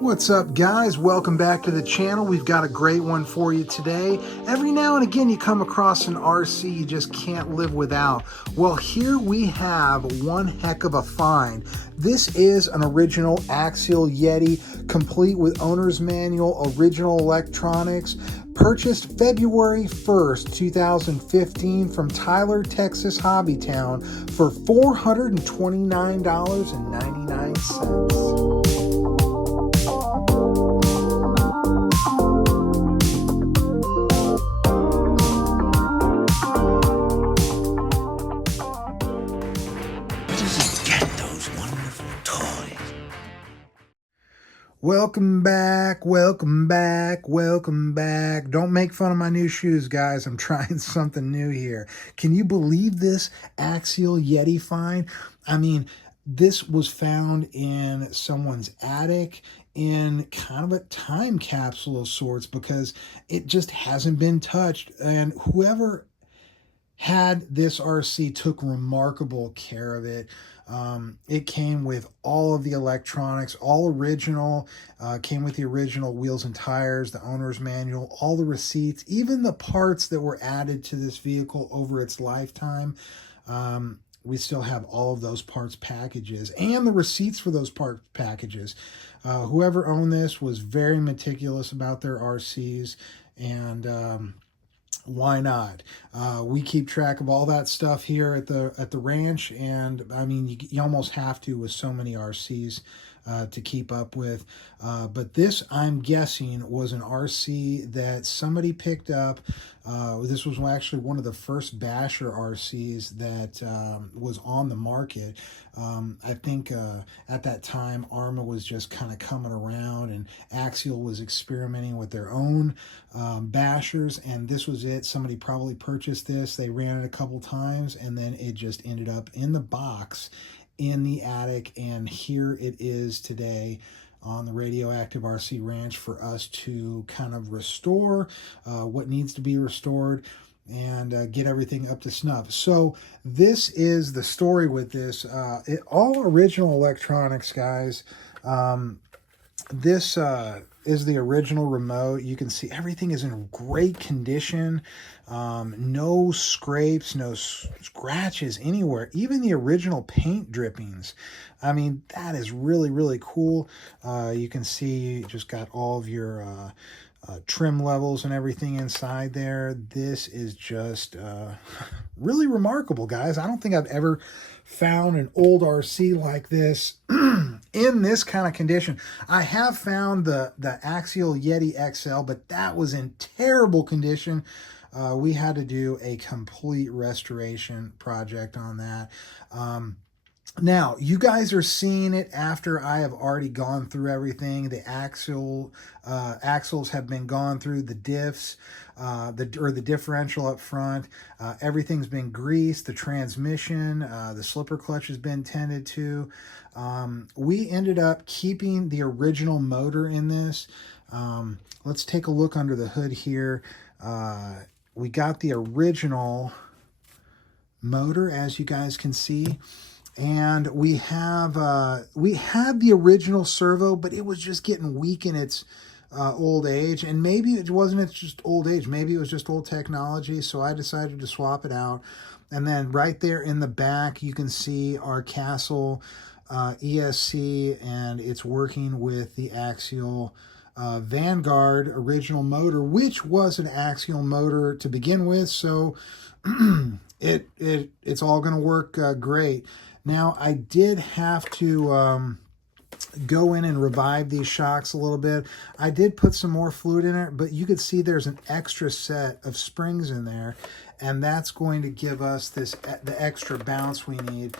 What's up, guys? Welcome back to the channel. We've got a great one for you today. Every now and again you come across an RC you just can't live without. Well, here we have one heck of a find. This is an original Axial Yeti, complete with owner's manual, original electronics, purchased February 1st, 2015 from Tyler, Texas Hobbytown for $429.99. Welcome back, welcome back, welcome back. Don't make fun of my new shoes, guys. I'm trying something new here. Can you believe this Axial Yeti find? I mean, this was found in someone's attic in kind of a time capsule of sorts because it just hasn't been touched. And whoever had this RC took remarkable care of it. It came with all of the electronics, all original, came with the original wheels and tires, the owner's manual, all the receipts, even the parts that were added to this vehicle over its lifetime. We still have all of those parts packages and the receipts for those part packages. Whoever owned this was very meticulous about their RCs, and why not? We keep track of all that stuff here at the ranch, and I mean, you almost have to with so many RCs to keep up with. But this, I'm guessing, was an RC that somebody picked up. This was actually one of the first Basher RCs that was on the market. I think at that time, Arma was just kind of coming around, and Axial was experimenting with their own Bashers, and this was it. Somebody probably purchased this. They ran it a couple times, and then it just ended up in the box in the attic, and here it is today on the Radioactive RC Ranch for us to kind of restore what needs to be restored and get everything up to snuff. So this is the story with this. All original electronics, guys. This is the original remote. You can see everything is in great condition. No scrapes, no scratches anywhere. Even the original paint drippings. I mean, that is really, really cool. You can see you just got all of your trim levels and everything inside there. This is just really remarkable, guys. I don't think I've ever found an old RC like this in this kind of condition. I have found the Axial Yeti XL, but that was in terrible condition. We had to do a complete restoration project on that. Now, you guys are seeing it after I have already gone through everything. The axles have been gone through, the diffs, the differential up front. Everything's been greased, the transmission, the slipper clutch has been tended to. We ended up keeping the original motor in this. Let's take a look under the hood here. We got the original motor, as you guys can see. And we had the original servo, but it was just getting weak in its old age. And maybe it wasn't, it's just old age. Maybe it was just old technology. So I decided to swap it out. And then right there in the back, you can see our Castle ESC, and it's working with the Axial Vanguard original motor, which was an Axial motor to begin with. So it's all going to work great. Now, I did have to go in and revive these shocks a little bit. I did put some more fluid in it, but you could see there's an extra set of springs in there, and that's going to give us the extra bounce we need.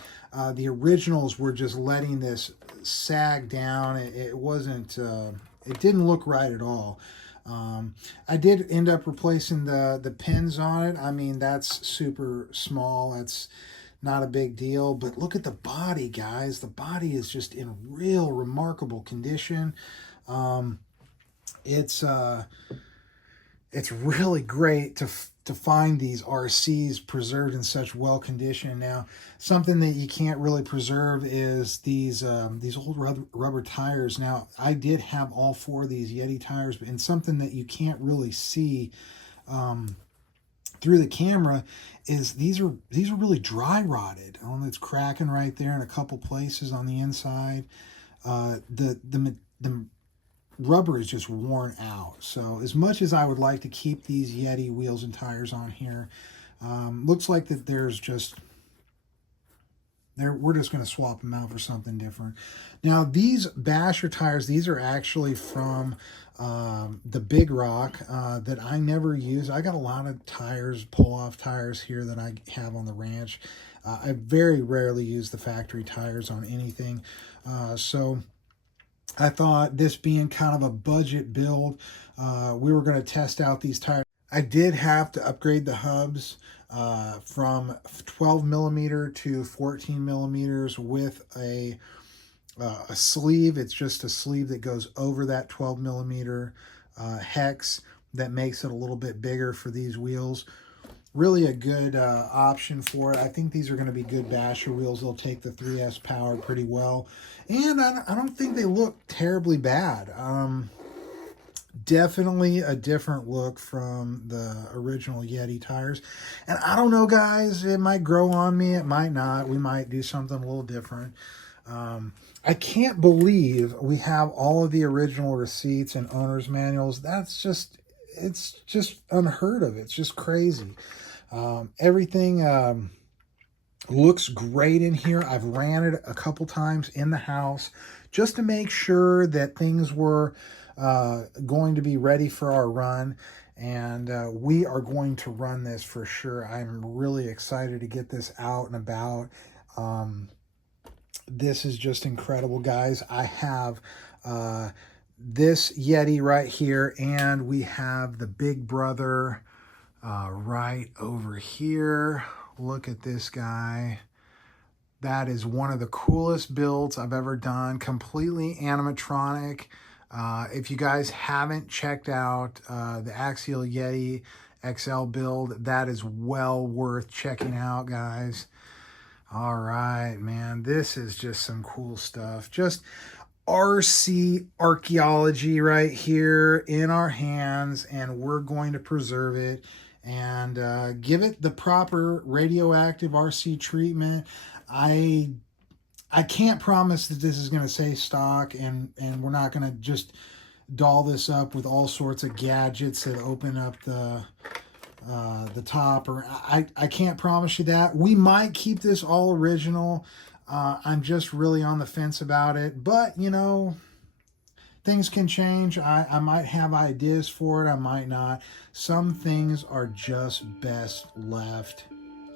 The originals were just letting this sag down. It wasn't, it didn't look right at all. I did end up replacing the pins on it. I mean, that's super small. That's not a big deal, but look at the body, guys. The body is just in real remarkable condition. It's really great to to find these RCs preserved in such well condition. Now, something that you can't really preserve is these old rubber tires. Now, I did have all 4 of these Yeti tires, and something that you can't really see through the camera is these are really dry rotted. Oh, it's cracking right there in a couple places on the inside. The rubber is just worn out. So as much as I would like to keep these Yeti wheels and tires on here, looks like that we're just going to swap them out for something different. Now these Basher tires, these are actually from the Big Rock that I never use. I got a lot of tires, pull-off tires here that I have on the ranch. I very rarely use the factory tires on anything. So I thought, this being kind of a budget build, we were going to test out these tires. I did have to upgrade the hubs from 12 millimeter to 14 millimeters with a sleeve. It's just a sleeve that goes over that 12 millimeter hex that makes it a little bit bigger for these wheels. Really a good option for it. I think these are going to be good Basher wheels. They'll take the 3S power pretty well. And I don't think they look terribly bad. Definitely a different look from the original Yeti tires. And I don't know, guys. It might grow on me. It might not. We might do something a little different. I can't believe we have all of the original receipts and owner's manuals. It's just unheard of. It's just crazy. Everything looks great in here. I've ran it a couple times in the house just to make sure that things were going to be ready for our run. And we are going to run this for sure. I'm really excited to get this out and about. This is just incredible, guys. I have this Yeti right here, and we have the Big Brother right over here. Look at this guy. That is one of the coolest builds I've ever done. Completely animatronic. If you guys haven't checked out the Axial Yeti XL build, that is well worth checking out, guys. All right, man. This is just some cool stuff. Just RC archaeology right here in our hands, and we're going to preserve it and give it the proper radioactive RC treatment. I can't promise that this is going to stay stock, and we're not going to just doll this up with all sorts of gadgets that open up the top, or I can't promise you that. We might keep this all original. I'm just really on the fence about it, but you know, things can change. I might have ideas for it, I might not. Some things are just best left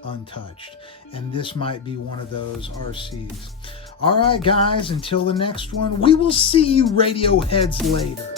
untouched, and this might be one of those RCs. All right, guys, until the next one, we will see you Radioheads later.